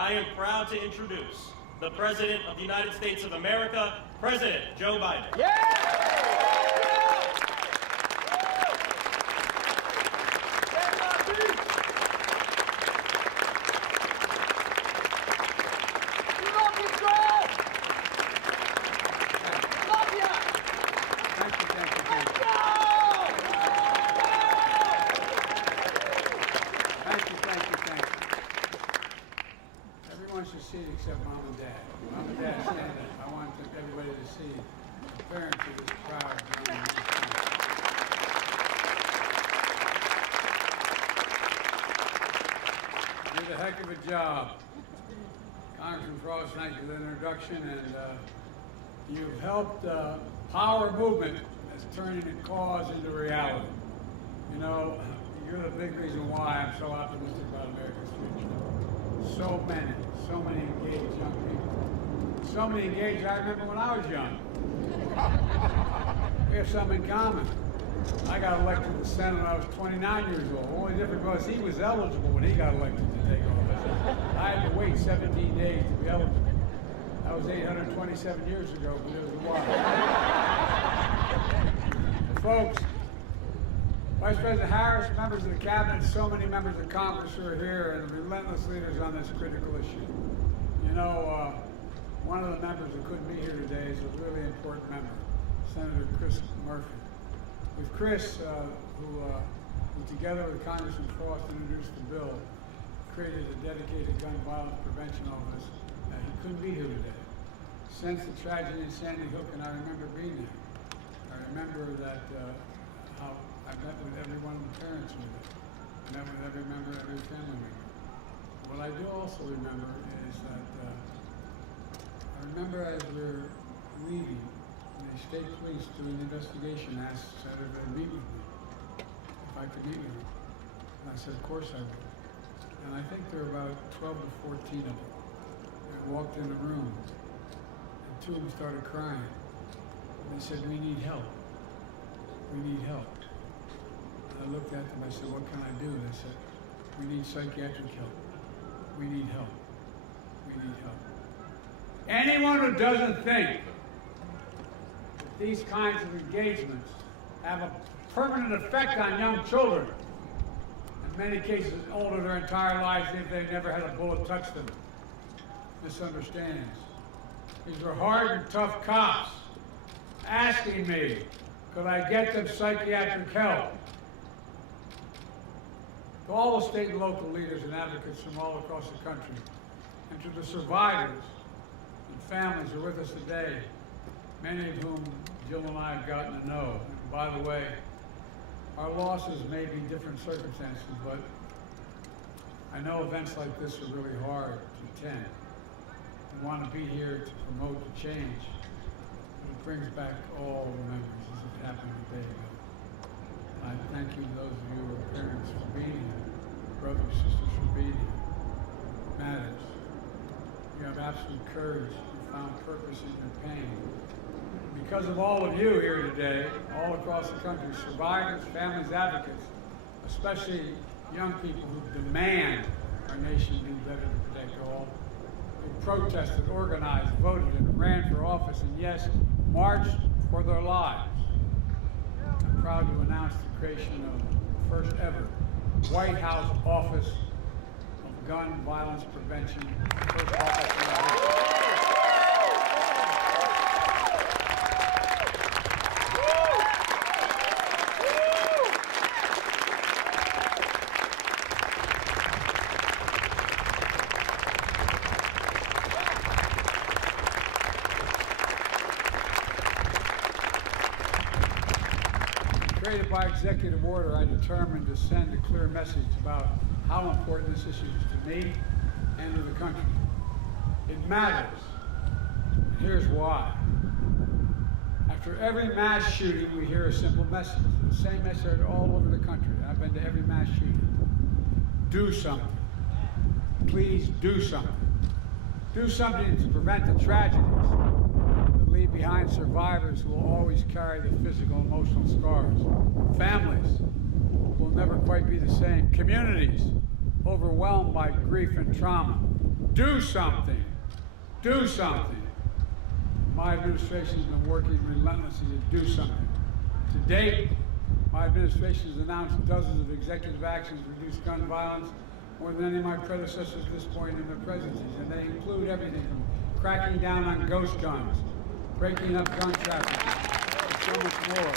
I am proud to introduce the President of the United States of America, President Joe Biden. Except Mom and Dad. Mom and Dad, stand up. I want everybody to see the parents of this proud young. You did a heck of a job. Congressman Frost, thank you for the introduction, and you've helped the power movement that's turning a cause into reality. You know, you're the big reason why I'm so optimistic about America's future. So many engaged young people. So many engaged, I remember when I was young. We have something in common. I got elected to the Senate when I was 29 years old. Only difference was he was eligible when he got elected to take office. I had to wait 17 days to be eligible. That was 827 years ago, but it was a while. Folks, Vice President Harris, members of the Cabinet, so many members of Congress who are here, and relentless leaders on this critical issue. You know, one of the members who couldn't be here today is a really important member, Senator Chris Murphy. With Chris, who together with Congressman Frost introduced the bill, created a dedicated gun violence prevention office, he couldn't be here today. Since the tragedy in Sandy Hook, and I remember being there, I remember that how I met with every one of the parents with it. I met with every member, every family member. What I do also remember is that I remember as we were leaving, the state police doing the investigation asked Senator to meet with me, if I could meet with him. And I said, of course I would. And I think there were about 12 to 14 of them. I walked in the room, and two of them started crying. And they said, we need help. We need help. I looked at them, I said, what can I do? They said, we need psychiatric help. We need help. We need help. Anyone who doesn't think that these kinds of engagements have a permanent effect on young children, in many cases older their entire lives if they've never had a bullet touch them, misunderstands. These were hard and tough cops asking me, could I get them psychiatric help? To all the state and local leaders and advocates from all across the country, and to the survivors and families who are with us today, many of whom Jill and I have gotten to know. And by the way, our losses may be different circumstances, but I know events like this are really hard to attend. We want to be here to promote the change. It brings back all the memories as it happened a day ago. I thank you, those of you who are parents, for being here, brothers and sisters for being here. It matters. You have absolute courage. You found purpose in your pain. Because of all of you here today, all across the country, survivors, families, advocates, especially young people who demand our nation do better to protect all, who protested, organized, voted, and ran for office, and yes, marched for their lives. I'm proud to announce the creation of the first ever White House Office of Gun Violence Prevention. First office in our history. Created by executive order, I determined to send a clear message about how important this issue is to me and to the country. It matters. And here's why. After every mass shooting, we hear a simple message. The same message heard all over the country. I've been to every mass shooting. Do something. Please do something. Do something to prevent the tragedies that leave behind survivors who will always carry the physical and emotional scars. Families who will never quite be the same. Communities overwhelmed by grief and trauma. Do something. Do something. My administration has been working relentlessly to do something. To date, my administration has announced dozens of executive actions to reduce gun violence, more than any of my predecessors at this point in their presidencies, and they include everything from cracking down on ghost guns, breaking up gun trafficking, and so much more.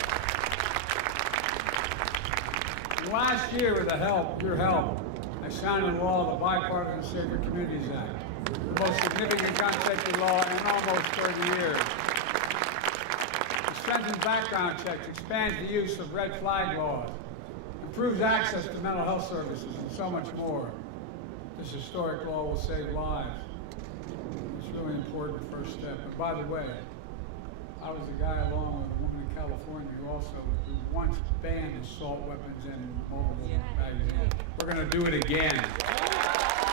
And last year, with your help, I signed into law the Bipartisan Safer Communities Act, the most significant gun safety law in almost 30 years. It strengthens background checks, expands the use of red flag laws, improves access to mental health services, and so much more. This historic law will save lives. It's a really important first step. And by the way, I was the guy, along with a woman in California, who once banned assault weapons and mobile magazines. We're going to do it again.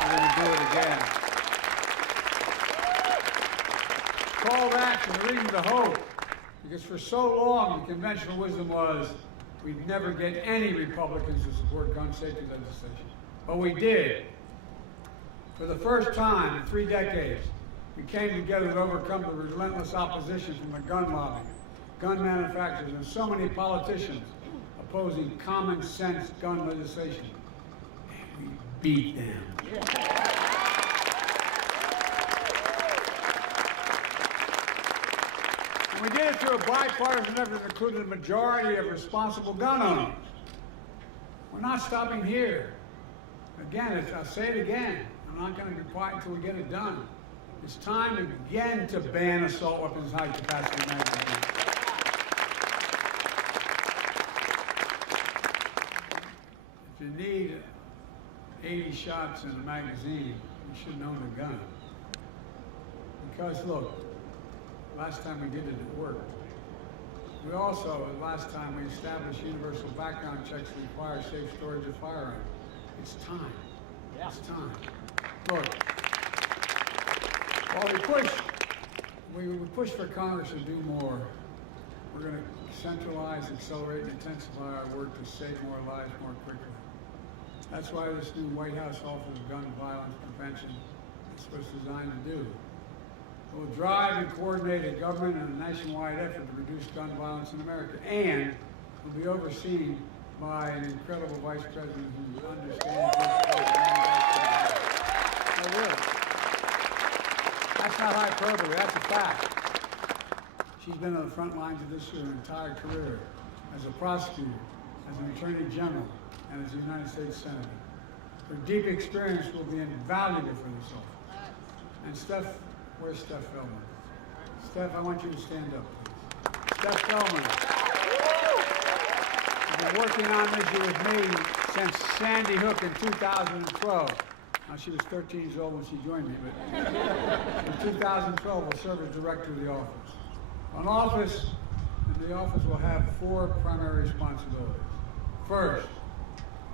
We're going to do it again. Call to action, the reason to hope, because for so long the conventional wisdom was we'd never get any Republicans to support gun safety legislation. But we did. For the first time in 3 decades, we came together to overcome the relentless opposition from the gun lobby, gun manufacturers, and so many politicians opposing common sense gun legislation. And we beat them. And we did it through a bipartisan effort that included a majority of responsible gun owners. We're not stopping here. Again, I'll say it again. I'm not going to be quiet until we get it done. It's time again to ban assault weapons and high-capacity magazines. If you need 80 shots in a magazine, you shouldn't own a gun. Because look, last time we did it, it worked. We also, last time, we established universal background checks that require safe storage of firearms. It's time. It's time. Look, while we push for Congress to do more, we're going to centralize, accelerate, and intensify our work to save more lives more quickly. That's why this new White House Office of Gun Violence Prevention is what it's designed to do. It will drive and coordinate a government and a nationwide effort to reduce gun violence in America, and will be overseen by an incredible vice president who understands this. It will. That's not hyperbole, that's a fact. She's been on the front lines of this her entire career as a prosecutor, as an attorney general, and as a United States Senator. Her deep experience will be invaluable for this office. And Steph, where's Steph Feldman? Steph, I want you to stand up, please. Steph Feldman has been working on this issue with me since Sandy Hook in 2012. Now, she was 13 years old when she joined me, but in 2012 will serve as director of the office. The office will have 4 primary responsibilities. First,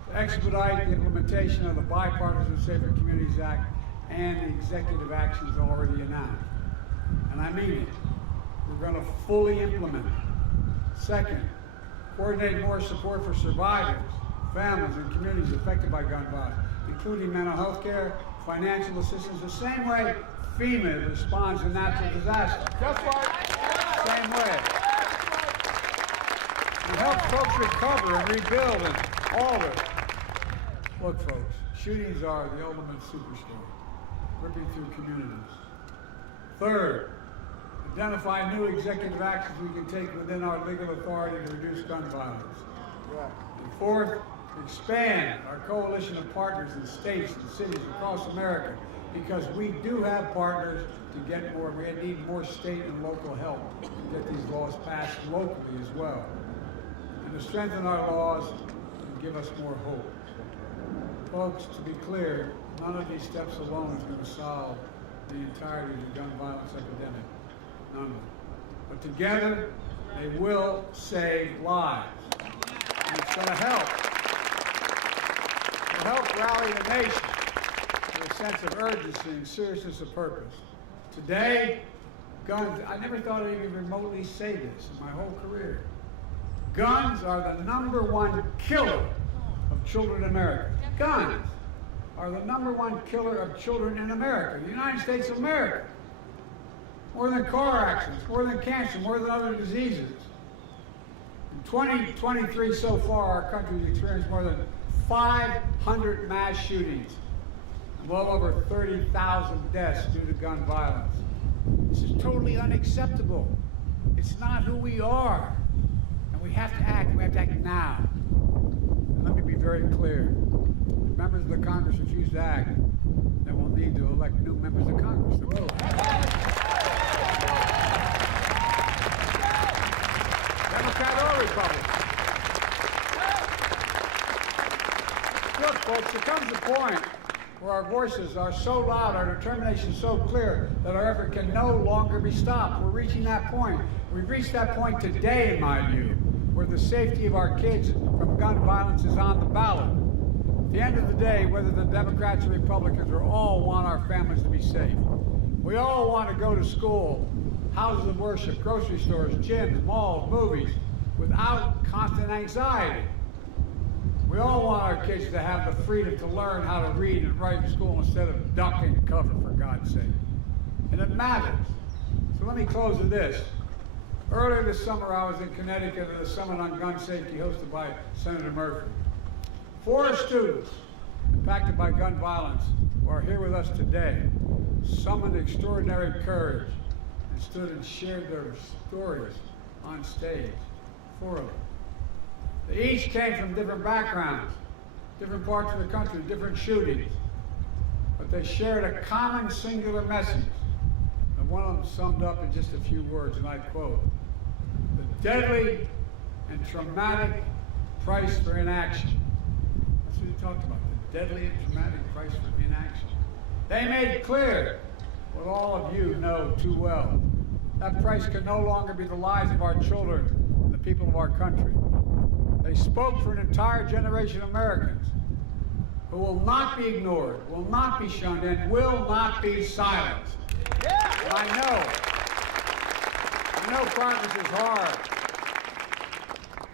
to expedite the implementation of the Bipartisan Safer Communities Act and the executive actions already announced. And I mean it. We're going to fully implement it. Second, coordinate more support for survivors, families, and communities affected by gun violence, including mental health care, financial assistance, the same way FEMA responds to natural disasters. Just like same way. It helps folks recover and rebuild and all of it. Look, folks, shootings are the ultimate superstory, ripping through communities. Third, identify new executive actions we can take within our legal authority to reduce gun violence. And fourth, expand our coalition of partners in states and cities across America, because we do have partners to get more. We need more state and local help to get these laws passed locally as well. And to strengthen our laws and give us more hope. Folks, to be clear, none of these steps alone is going to solve the entirety of the gun violence epidemic. None of them. But together, they will save lives. And it's going to help. It'll help rally the nation with a sense of urgency and seriousness of purpose. Today, guns, I never thought I'd even remotely say this in my whole career. Guns are the #1 killer of children in America. Guns. are the #1 killer of children in America, the United States of America. More than car accidents, more than cancer, more than other diseases. In 2023 so far, our country has experienced more than 500 mass shootings and well over 30,000 deaths due to gun violence. This is totally unacceptable. It's not who we are. And we have to act. We have to act now. And let me be very clear. If members of the Congress refuse to act, then we'll need to elect new members of Congress. Democrat or Republican. Look, folks, there comes a point where our voices are so loud, our determination so clear, that our effort can no longer be stopped. We're reaching that point. We've reached that point today, in my view, where the safety of our kids from gun violence is on the ballot. At the end of the day, whether the Democrats or Republicans, we all want our families to be safe. We all want to go to school, houses of worship, grocery stores, gyms, malls, movies, without constant anxiety. We all want our kids to have the freedom to learn how to read and write in school instead of duck and cover, for God's sake. And it matters. So let me close with this. Earlier this summer, I was in Connecticut at a summit on gun safety hosted by Senator Murphy. 4 students impacted by gun violence who are here with us today summoned extraordinary courage and stood and shared their stories on stage. 4 of them. They each came from different backgrounds, different parts of the country, different shootings. But they shared a common singular message. And one of them summed up in just a few words, and I quote, "The deadly and traumatic price for inaction." That's what he talked about, the deadly and traumatic price for inaction. They made clear what all of you know too well. That price can no longer be the lives of our children and the people of our country. They spoke for an entire generation of Americans who will not be ignored, will not be shunned, and will not be silenced. And I know progress is hard.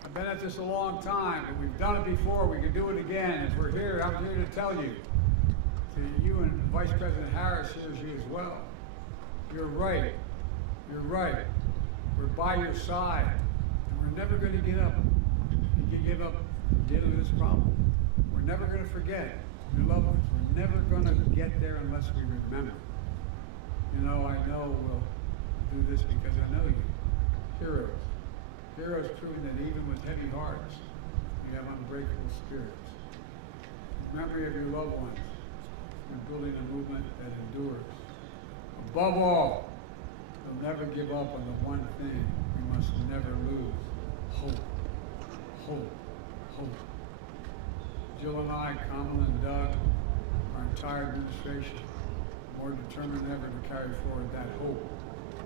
I've been at this a long time, and we've done it before. We can do it again. As we're here, I'm here to tell you, to you and Vice President Harris hears you as well. You're right. You're right. We're by your side, and we're never going to get up. You can give up dealing with this problem. We're never going to forget your loved ones. We're never going to get there unless we remember. You know, I know we'll do this because I know you. Heroes. Heroes proving that even with heavy hearts, you have unbreakable spirits. In memory of your loved ones, you're building a movement that endures. Above all, you'll never give up on the one thing we must never lose: hope. Hope, hope. Jill and I, Kamala and Doug, our entire administration, are more determined than ever to carry forward that hope,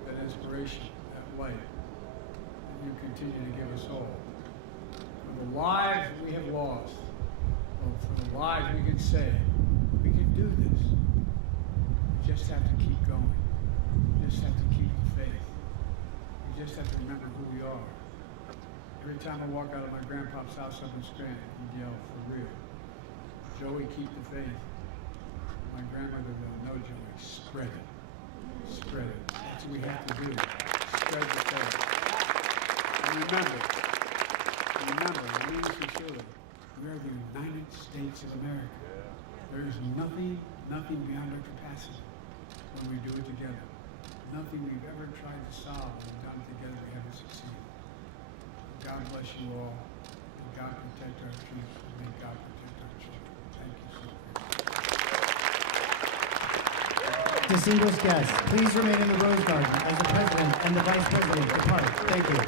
that inspiration, that light that you continue to give us all. For the lives we have lost, or for the lives we can save, we can do this. We just have to keep going. We just have to keep the faith. We just have to remember who we are. Every time I walk out of my grandpa's house up in Scranton, he'd yell, "For real. Joey, keep the faith." My grandmother would know, Joey, spread it. Spread it. That's what we have to do. Spread the faith. And remember, I mean this sincerely, we are the United States of America. There is nothing beyond our capacity when we do it together. Nothing we've ever tried to solve when we've done it together, we haven't succeeded. God bless you all. May God protect our troops. And may God protect our children. Thank you so much. Distinguished guests, please remain in the Rose Garden as the President and the Vice President depart. Thank you.